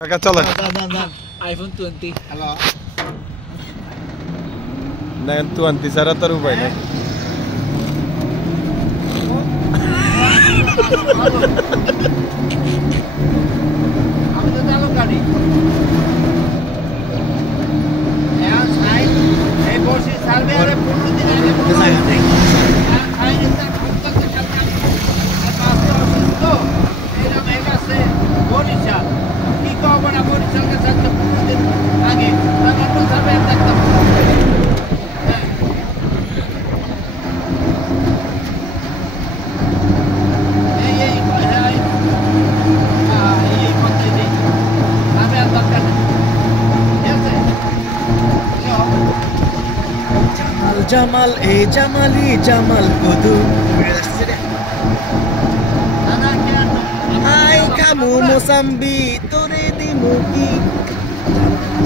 কাকা চলে iPhone 20 hello না 20 ছাড়া তোর উপায় নেই আমাদের চালু গাড়ি এখন সাইড এই বসে সার্ভে আরে 15 দিন আগে Jamal Jamali Jamal Kudu Hai kamu Mosambi tore di mugi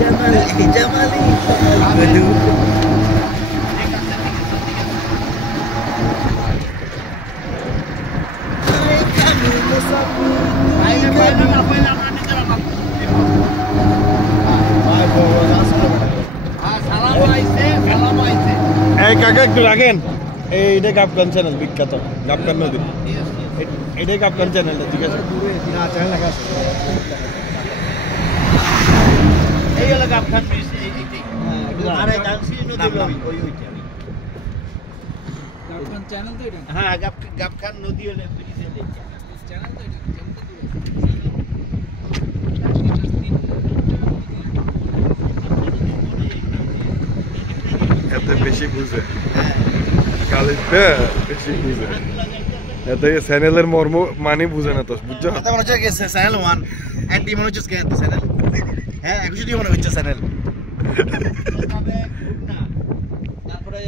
Jamal Jamali Kudu Hai kamu Mosambi Hai kamu এই কাকা একটু রাখেন এইটা গাবগান চ্যানেল বিখ্যাত গাবগান নদী এটাই গাবগান চ্যানেলটা ঠিক আছে না চ্যানেল লাগা এই হলো গাবখান ব্রিজ এইটাই আরে গামসি নদী ওই গাবখান চ্যানেল তো এটা হ্যাঁ গাবখান নদী হলো ব্রিজ এর চ্যানেল তো এটা এত বেশি বুঝে কালিতে বেশি বুঝে এত চ্যানেলের মর্ম মানে বুঝে না তো বুঝছো এটা মনে হচ্ছে গেছে চ্যানেল 1 এন্টি মনে হচ্ছে গেছে চ্যানেল হ্যাঁ 21 মনে হচ্ছে চ্যানেল তারপরে